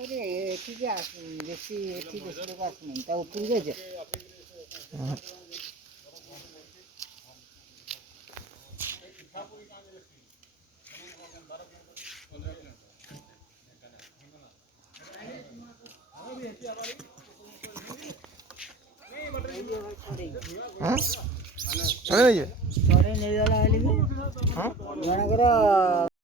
ଏଠିକି ଆସୁନି ବେଶୀ ଏଠି ବେଶୀ ଲୋକ ଆସୁନାହିଁ ତା ଉପରକୁ ଯାଇଛ ନେଇଗଲା ଜଣଙ୍କର